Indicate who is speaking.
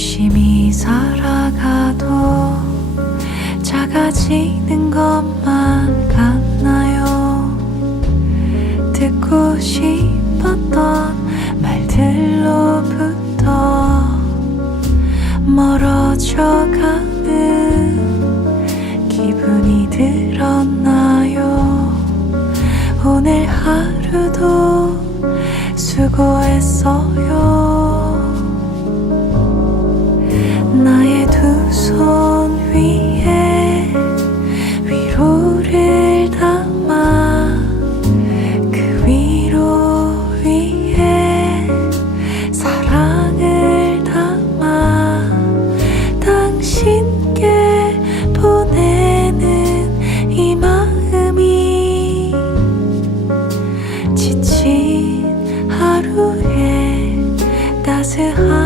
Speaker 1: 열심히 살아가도 작아지는 것만 같나요? 듣고 싶었던 말들로부터 멀어져가는 기분이 들었나요? 오늘 하루도 수고했어요. 따스한